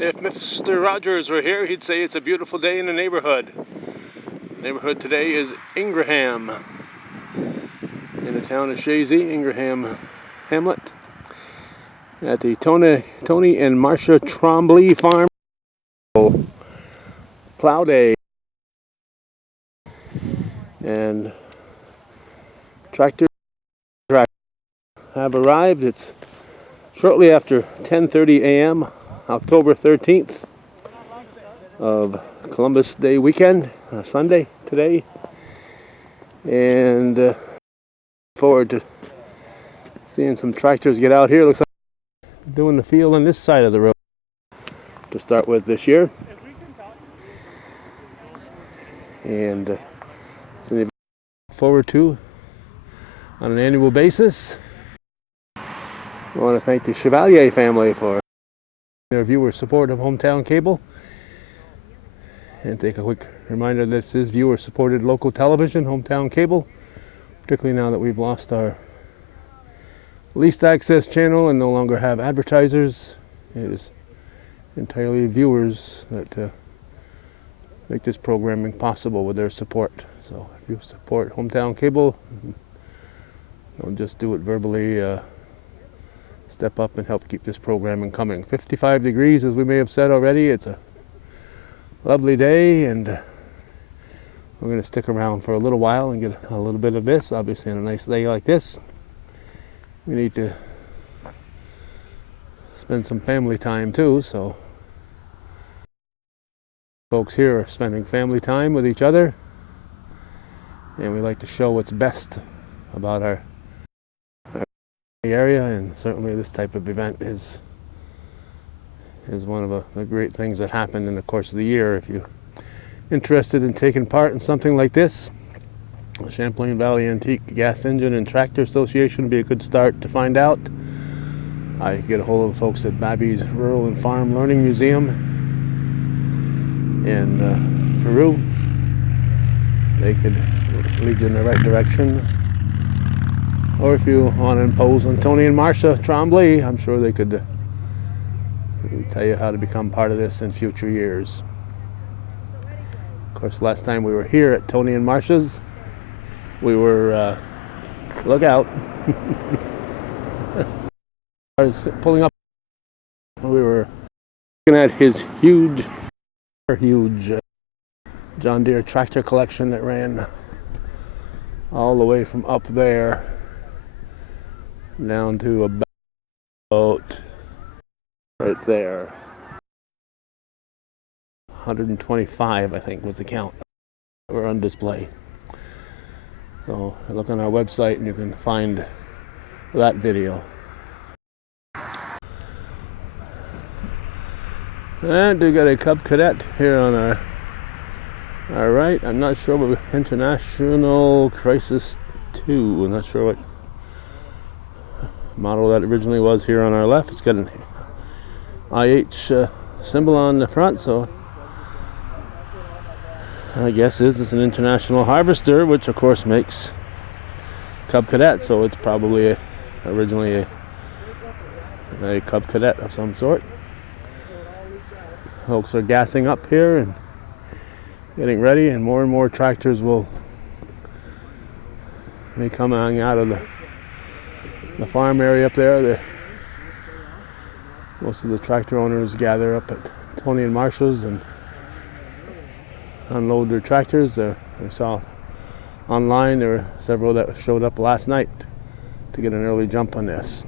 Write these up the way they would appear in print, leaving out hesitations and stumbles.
If Mr. Rogers were here, he'd say it's a beautiful day in the neighborhood. The neighborhood today is Ingraham, in the town of Shazy, Ingraham Hamlet, at the Tony and Marsha Trombly farm. Plow day, and tractors have arrived. It's shortly after 10:30 a.m. October 13th of Columbus Day weekend, Sunday today, and forward to seeing some tractors get out here. Looks like doing the field on this side of the road to start with this year, and something to look forward to on an annual basis. I want to thank the Chevalier family for their viewer support of Hometown Cable, and take a quick reminder that this is viewer supported local television, Hometown Cable, particularly now that we've lost our least access channel and no longer have advertisers. It is entirely viewers that make this programming possible with their support. So if you support Hometown Cable, don't just do it verbally. Step up and help keep this programming coming. 55 degrees, as we may have said already. It's a lovely day, and we're going to stick around for a little while and get a little bit of this. Obviously, on a nice day like this, we need to spend some family time too. So folks here are spending family time with each other, and we like to show what's best about our area, and certainly this type of event is one of the great things that happen in the course of the year. If you're interested in taking part in something like this, the Champlain Valley Antique Gas Engine and Tractor Association would be a good start to find out. I get a hold of the folks at Babby's Rural and Farm Learning Museum in Peru. They could lead you in the right direction. Or if you want to impose on Tony and Marsha Trombly, I'm sure they could tell you how to become part of this in future years. Of course, last time we were here at Tony and Marsha's, we were, look out, I was pulling up, we were looking at his huge John Deere tractor collection that ran all the way from up there down to about right there. 125, I think, was the count that were on display. So look on our website and you can find that video. And we got a Cub Cadet here on our right. I'm not sure what International Crisis 2. I'm not sure what model that originally was here on our left. It's got an IH symbol on the front, so I guess it's an international harvester, which of course makes Cub Cadet, so it's probably originally a Cub Cadet of some sort. Folks are gassing up here and getting ready, and more tractors may come out of the farm area up there. Most of the tractor owners gather up at Tony and Marsha's and unload their tractors. I saw online there were several that showed up last night to get an early jump on this.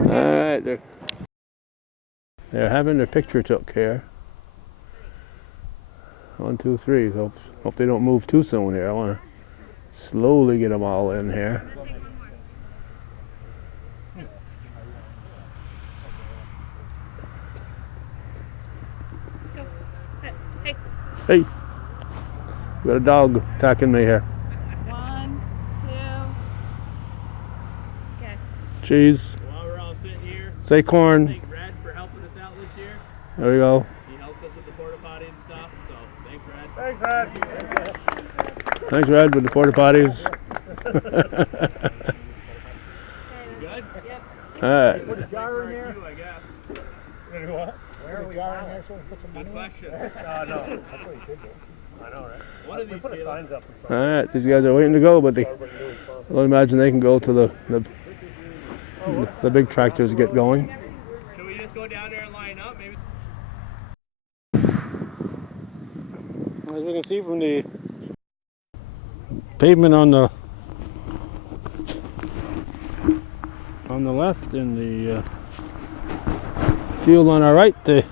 Alright, they're having their picture took here. 1, 2, 3. So hope they don't move too soon here. I want to slowly get them all in here. Hey, we got a dog attacking me here. 1, 2. Okay. Cheese. While we're all sitting here, Say corn. thank Red for helping us out this year. There we go. He helped us with the porta potty and stuff, so thanks, Red. Thanks, Red. Thanks, Red, with the porta potties. Good? Yep. Alright. Put a jar in there. I guess. What? Where are we jar in there so we put some Good money in? question. No. That's what you could do. I know, right? One of these Put Caleb. signs up in front. Alright, these guys are waiting to go, but they, I don't imagine they can go till the big tractors get going. Should we just go down there and line up? Maybe. As we can see from the pavement on the left and the field on our right, they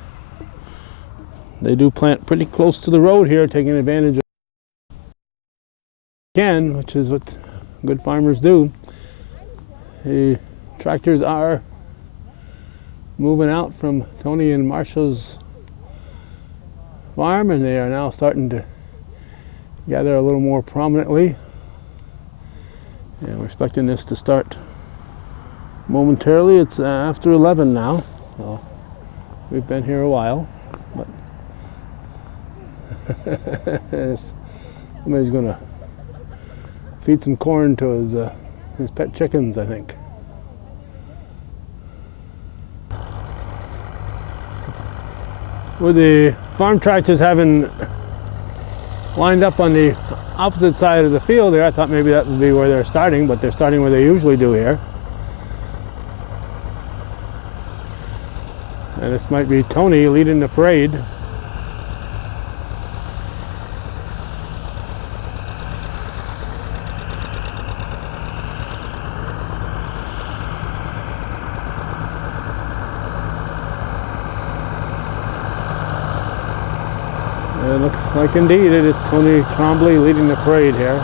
do plant pretty close to the road here, taking advantage of which is what good farmers do. The tractors are moving out from Tony and Marsha's farm, and they are now starting to gather a little more prominently, and we're expecting this to start momentarily. It's after 11 now, so we've been here a while, but somebody's gonna feed some corn to his pet chickens, I think. With the farm tractors having lined up on the opposite side of the field there, I thought maybe that would be where they're starting, but they're starting where they usually do here. And this might be Tony leading the parade. It looks like indeed it is Tony Trombly leading the parade here.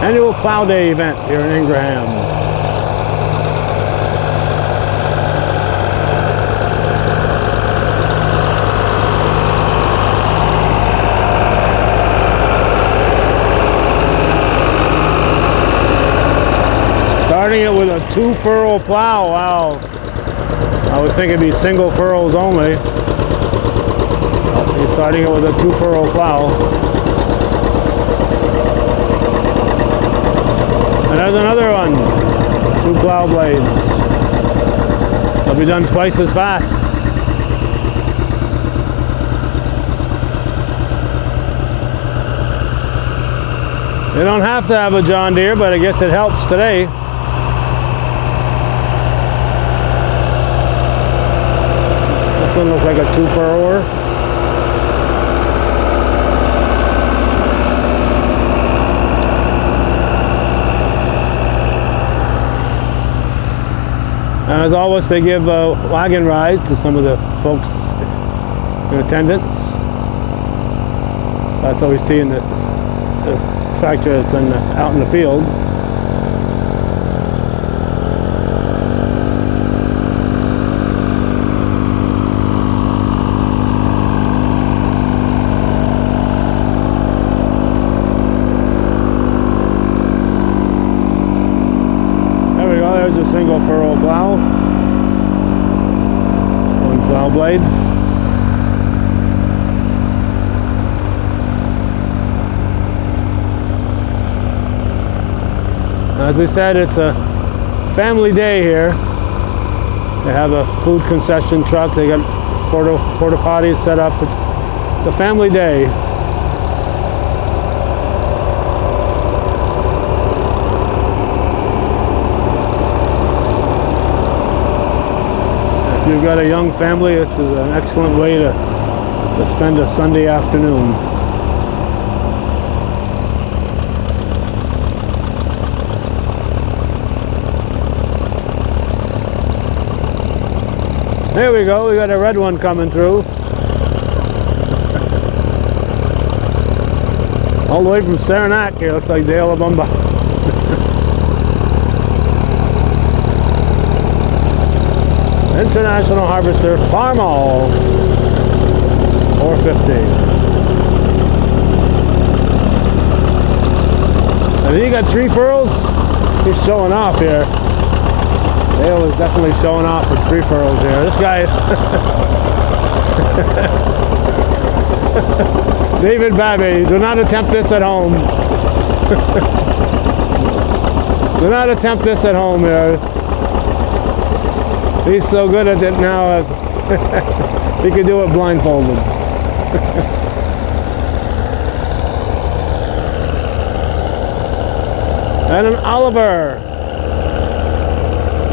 Annual Plow Day event here in Ingraham. Starting it with a 2-furrow plow. Wow. I was thinking it'd be single furrows only. He's starting it with a 2-furrow plow. And there's another one. 2 plow blades. They'll be done twice as fast. They don't have to have a John Deere, but I guess it helps today. This one looks like a 2-furrower. And as always, they give wagon rides to some of the folks in attendance. That's what we see in the tractor that's out in the field. There we go, there's a single furrow plow. 1 plow blade. As we said, it's a family day here. They have a food concession truck. They got porta potties set up. It's a family day. If you've got a young family, this is an excellent way to spend a Sunday afternoon. There we go, we got a red one coming through. All the way from Saranac here, looks like Dale Abumba. International Harvester Farm All 450. I think you got 3 furrows? He's showing off here. Dale is definitely showing off with 3 furrows here. This guy, David Babby, do not attempt this at home. Do not attempt this at home here. He's so good at it now, he could do it blindfolded. And an Oliver.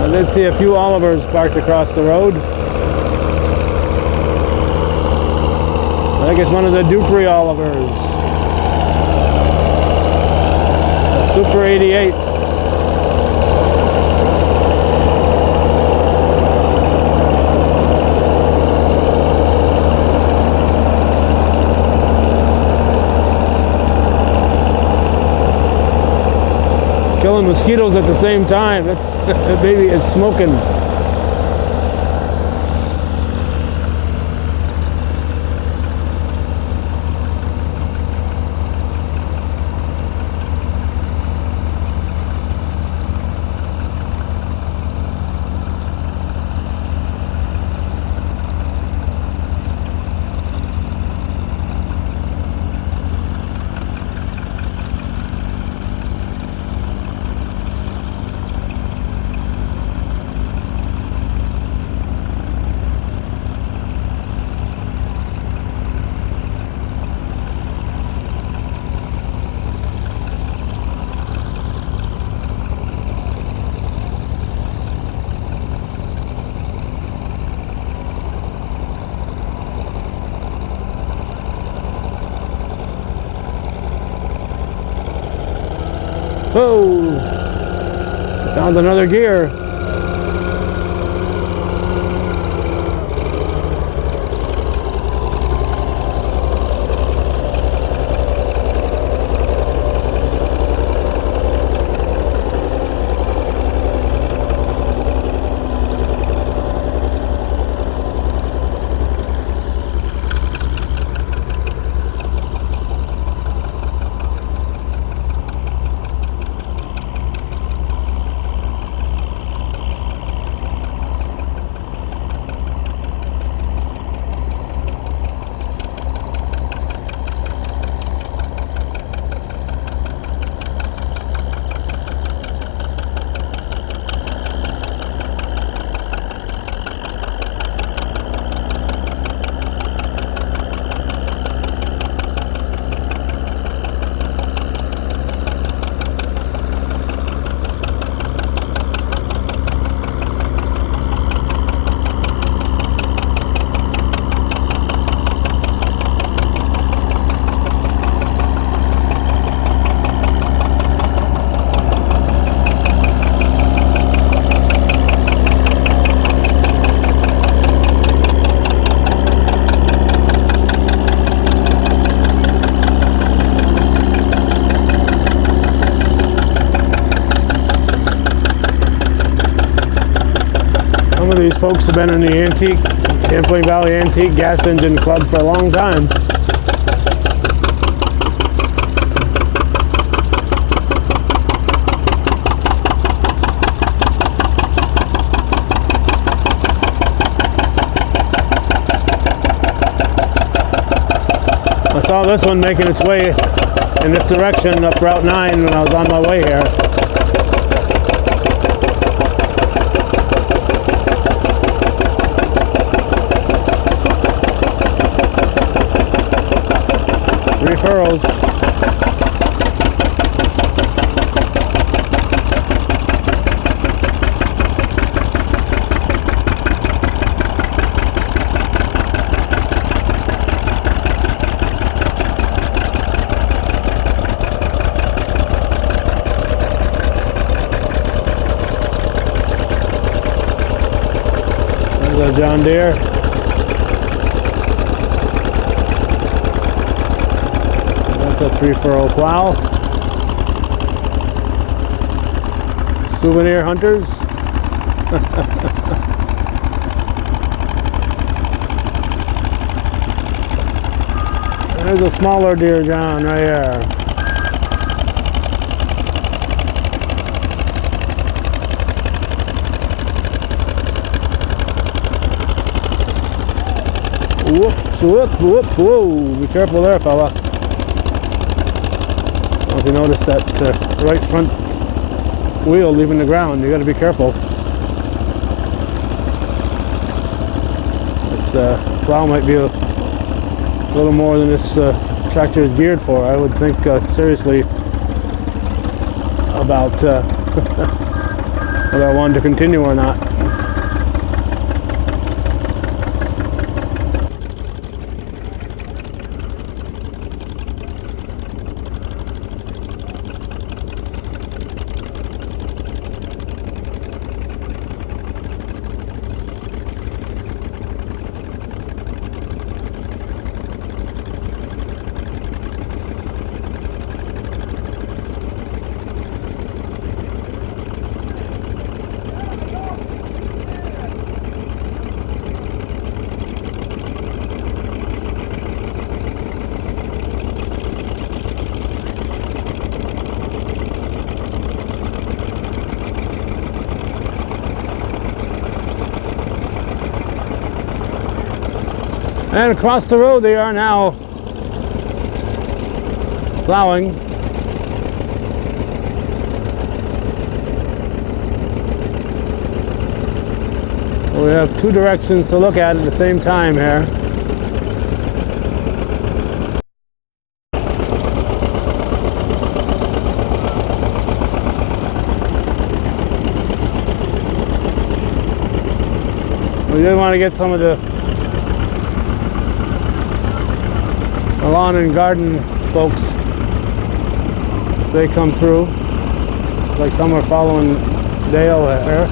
I did see a few Olivers parked across the road. I think it's one of the Dupree Olivers. A Super 88. Killing mosquitoes at the same time. That baby is smoking. Whoa! Found another gear. These folks have been in the antique, Champlain Valley Antique Gas Engine Club for a long time. I saw this one making its way in this direction up Route 9 when I was on my way here. Three furrows. There's a John Deere. That's a 3-furrow plow. Souvenir hunters. There's a smaller Deere John right here. Whoop, whoop, whoop, whoa. Be careful there, fella. Well, if you notice that right front wheel leaving the ground, you got to be careful. This plow might be a little more than this tractor is geared for. I would think seriously about whether I wanted to continue or not. And across the road they are now plowing. We have two directions to look at the same time here. We did want to get some of the lawn and garden folks. They come through. Like some are following Dale here.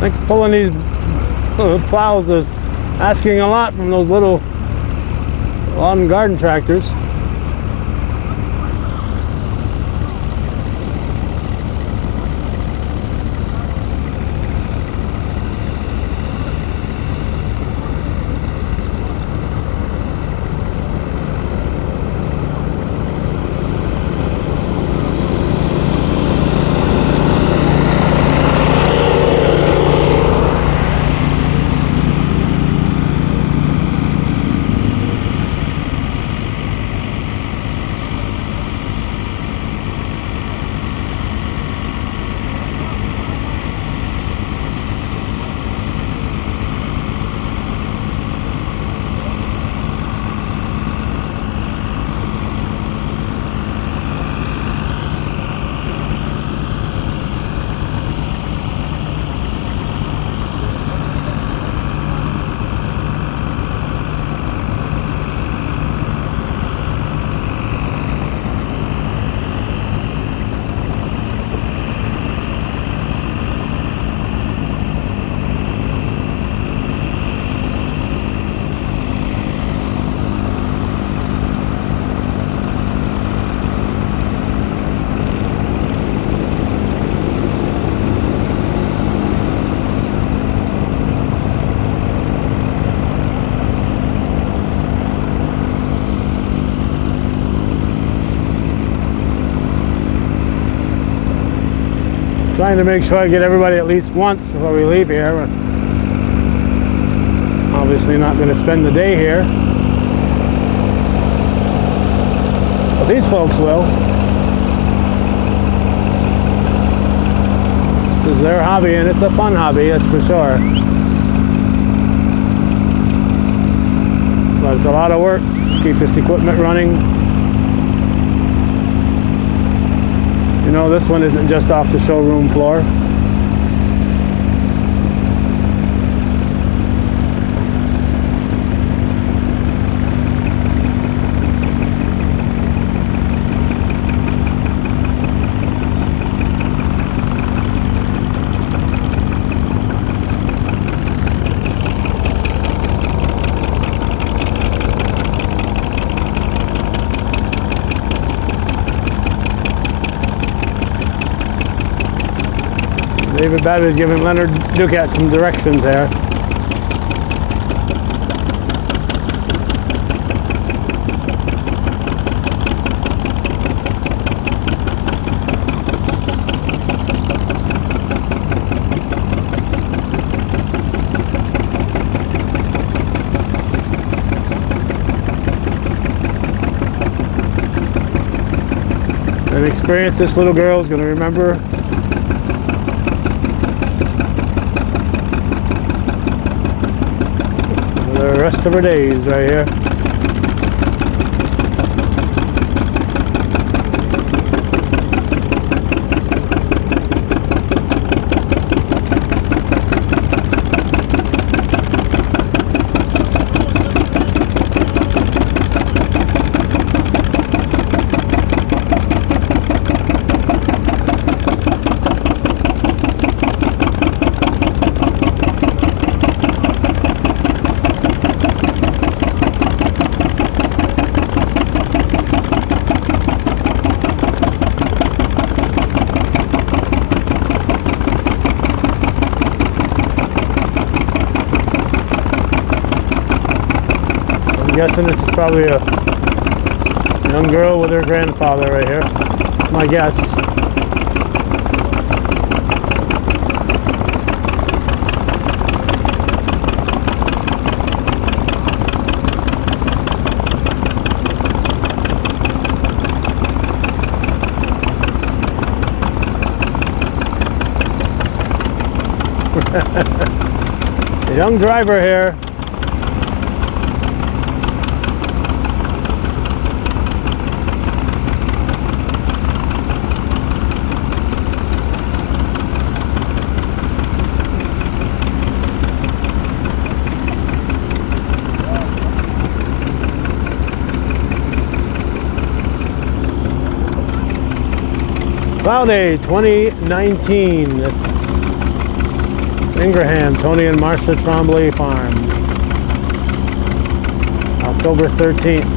I think pulling these plows is asking a lot from those little lawn and garden tractors. Trying to make sure I get everybody at least once before we leave here. We're obviously not going to spend the day here, but these folks will. This is their hobby, and it's a fun hobby, that's for sure. But it's a lot of work to keep this equipment running. You know, this one isn't just off the showroom floor. David Babbitt's giving Leonard Ducat some directions there. An experience this little girl is going to remember for the rest of her days right here. I'm guessing this is probably a young girl with her grandfather right here. My guess. A young driver here. Plow Day 2019 at Ingraham, Tony and Marsha Trombly Farm, October 13th.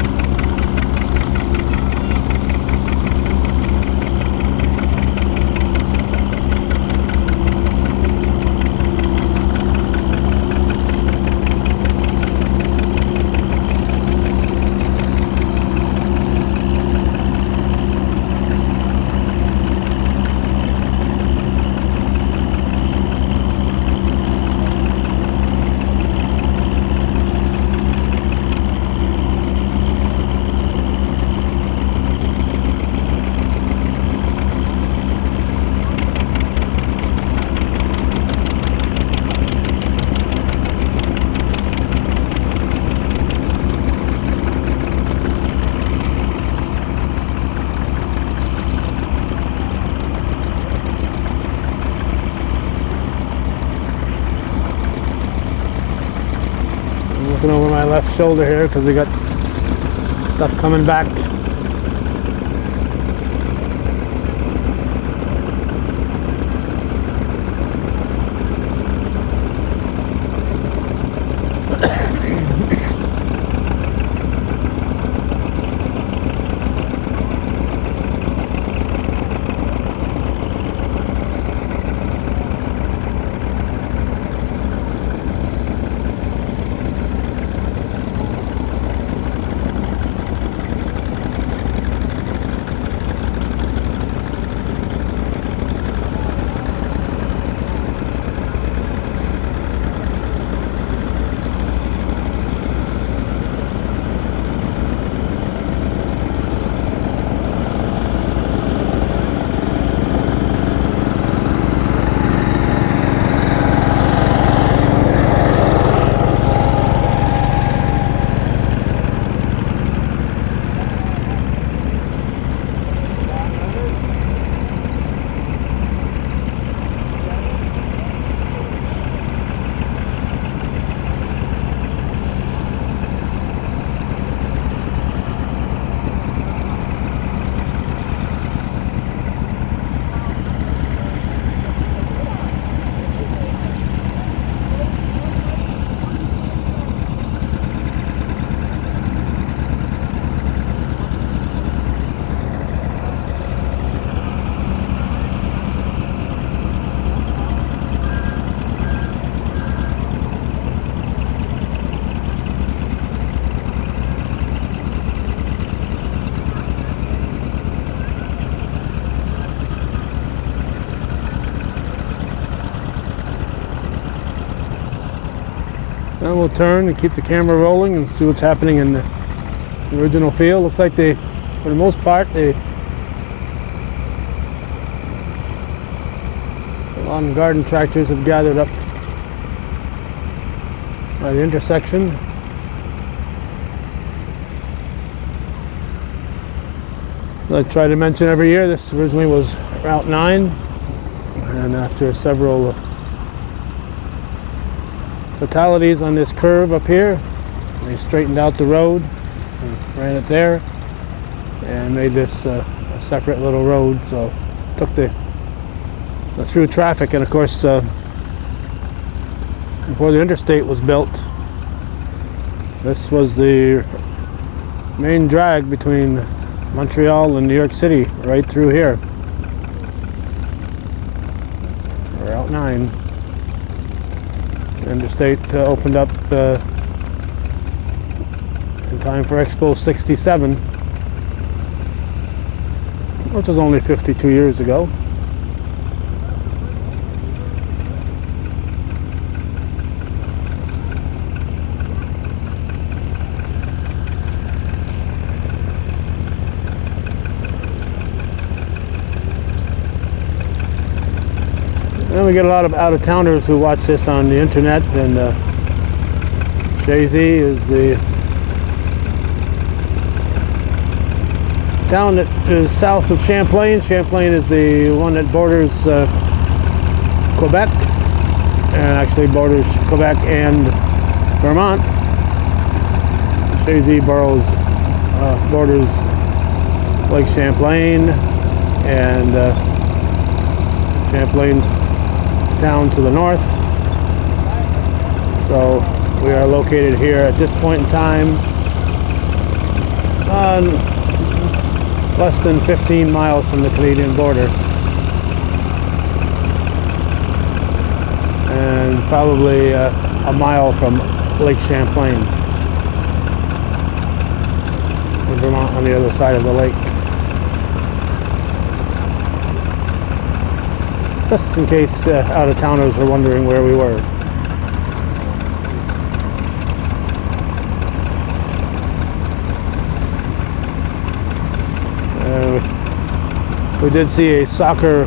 Looking over my left shoulder here because we got stuff coming back. Now we'll turn and keep the camera rolling and see what's happening in the original field. Looks like they, for the most part, the lawn and garden tractors have gathered up by the intersection. I try to mention every year, this originally was Route 9, and after several fatalities on this curve up here, they straightened out the road and ran it there and made this a separate little road, so took the through traffic. And of course, before the interstate was built, this was the main drag between Montreal and New York City, right through here. Route 9. The interstate opened up in time for Expo 67, which was only 52 years ago. And we get a lot of out-of-towners who watch this on the internet, and Chazy is the town that is south of Champlain. Champlain is the one that borders Quebec, and actually borders Quebec and Vermont. Chazy borders Lake Champlain and Champlain town to the north. So we are located here at this point in time on less than 15 miles from the Canadian border, and probably a mile from Lake Champlain, in Vermont, on the other side of the lake. Just in case out-of-towners were wondering where we were. We did see a soccer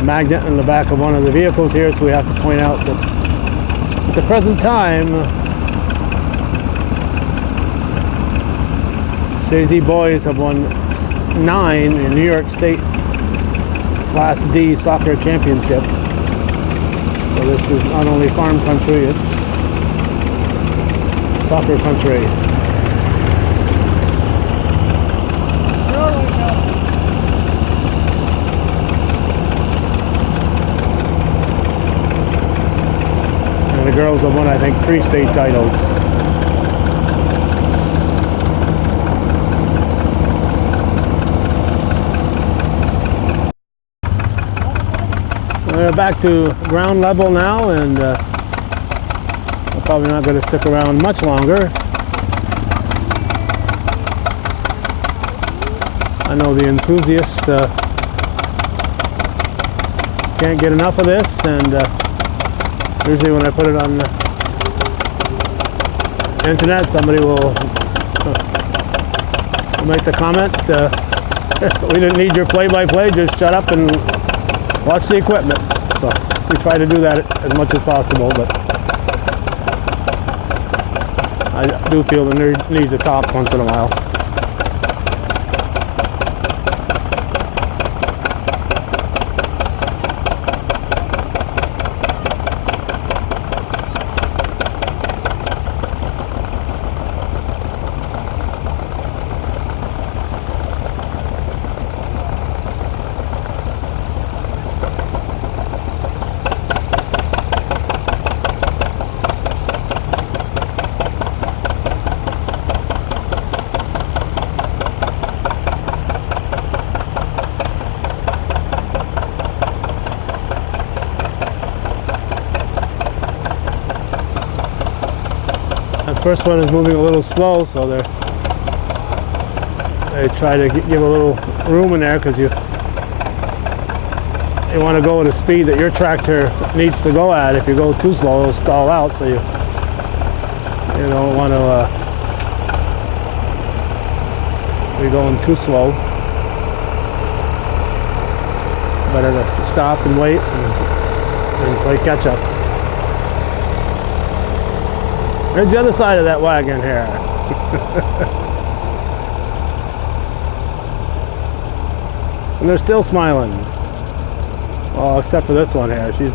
magnet in the back of one of the vehicles here, so we have to point out that at the present time, Chazy boys have won 9 in New York State Class D soccer championships. So this is not only farm country, it's soccer country. And the girls have won, I think, 3 state titles. We're back to ground level now, and we're probably not going to stick around much longer. I know the enthusiasts can't get enough of this, and usually when I put it on the internet, somebody will make the comment, we didn't need your play-by-play, just shut up and watch the equipment. So we try to do that as much as possible, but I do feel the need to talk once in a while. First one is moving a little slow, so they try to give a little room in there, because you want to go at a speed that your tractor needs to go at. If you go too slow, it'll stall out, so you You don't want to be going too slow. Better to stop and wait and play catch up. There's the other side of that wagon here. And they're still smiling. Well, except for this one here. She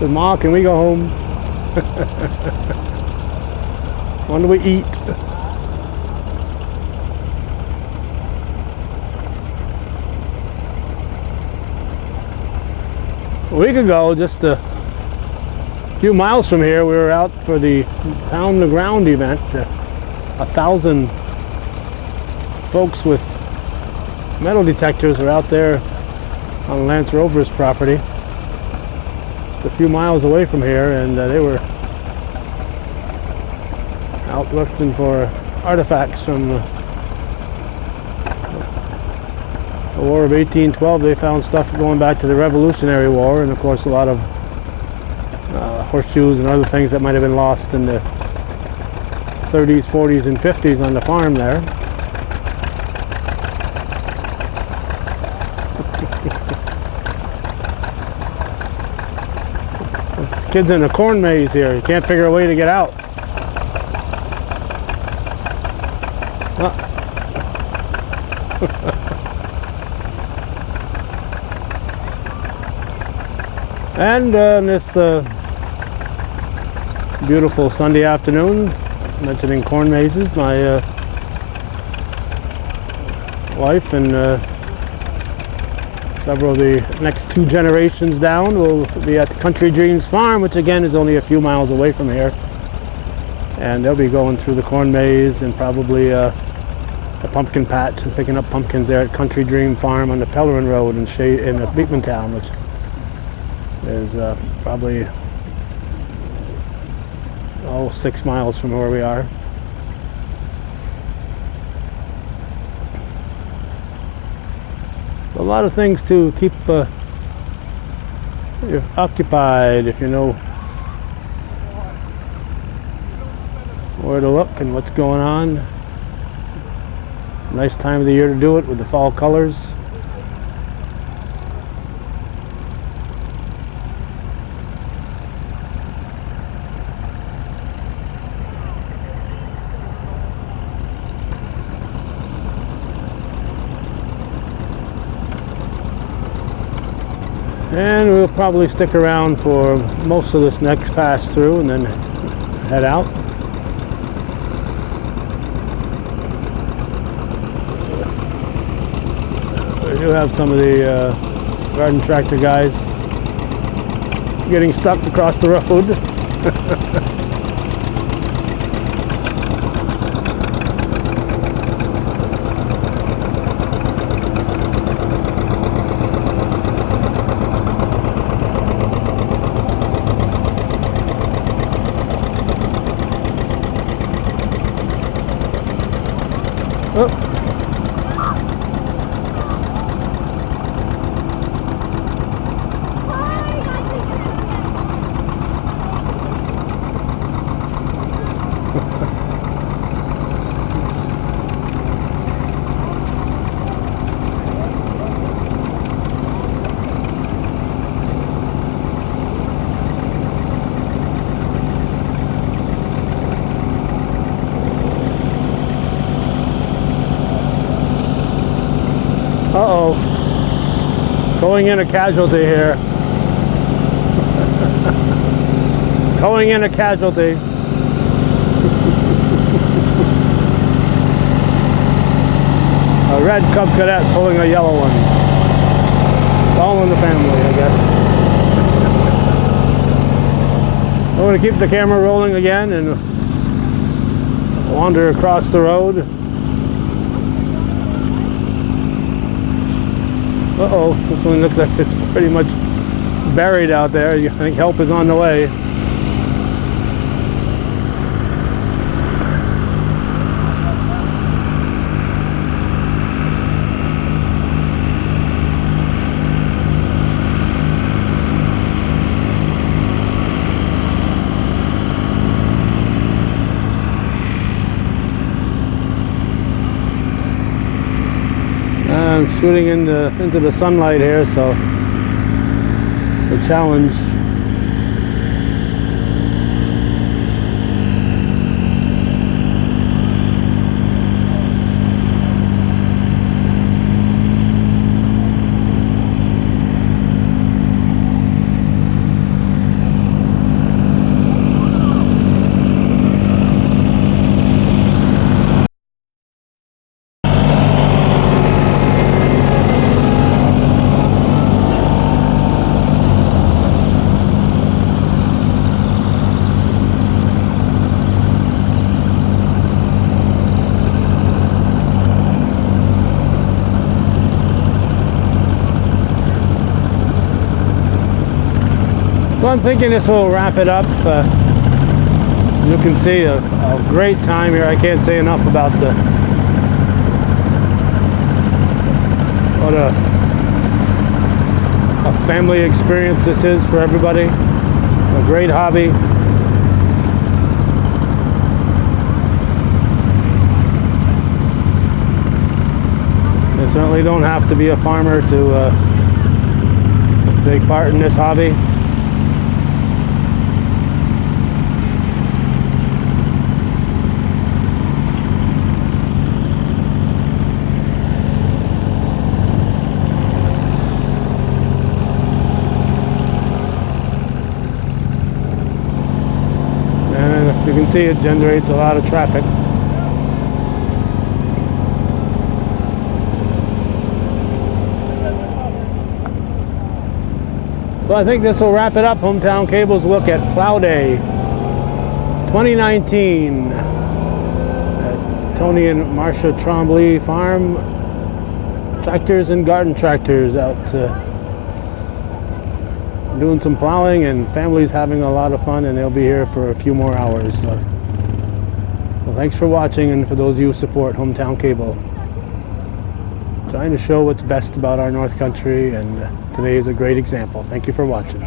says, "Ma, can we go home? When do we eat?" A week ago, just a few miles from here, we were out for the Pound the Ground event. 1,000 folks with metal detectors were out there on Lance Rover's property, just a few miles away from here, and they were out looking for artifacts from the War of 1812. They found stuff going back to the Revolutionary War, and of course a lot of horseshoes and other things that might have been lost in the 30s, 40s, and 50s on the farm there. This kid's in a corn maze here. He can't figure a way to get out. And on this beautiful Sunday afternoon, mentioning corn mazes, my wife and several of the next 2 generations down will be at the Country Dreams Farm, which again is only a few miles away from here. And they'll be going through the corn maze and probably a pumpkin patch and picking up pumpkins there at Country Dream Farm on the Pellerin Road in Beekman Town, which is probably 6 miles from where we are. So a lot of things to keep you occupied if you know where to look and what's going on. Nice time of the year to do it with the fall colors. And we'll probably stick around for most of this next pass through and then head out. We do have some of the garden tractor guys getting stuck across the road. Uh-oh. Towing in a casualty here. Towing in a casualty. A red Cub Cadet pulling a yellow one. All in the family, I guess. I'm going to keep the camera rolling again and wander across the road. Uh-oh, this one looks like it's pretty much buried out there. I think help is on the way. I'm shooting into the sunlight here, so it's a challenge. So I'm thinking this will wrap it up. You can see a great time here. I can't say enough about what a family experience this is for everybody. A great hobby. You certainly don't have to be a farmer to take part in this hobby. You can see it generates a lot of traffic. So I think this will wrap it up. Hometown Cable's look at Plow Day 2019 at Tony and Marsha Trombly Farm. Tractors and garden tractors out doing some plowing, and families having a lot of fun, and they'll be here for a few more hours. So thanks for watching, and for those of you who support Hometown Cable. Trying to show what's best about our North Country, and today is a great example. Thank you for watching.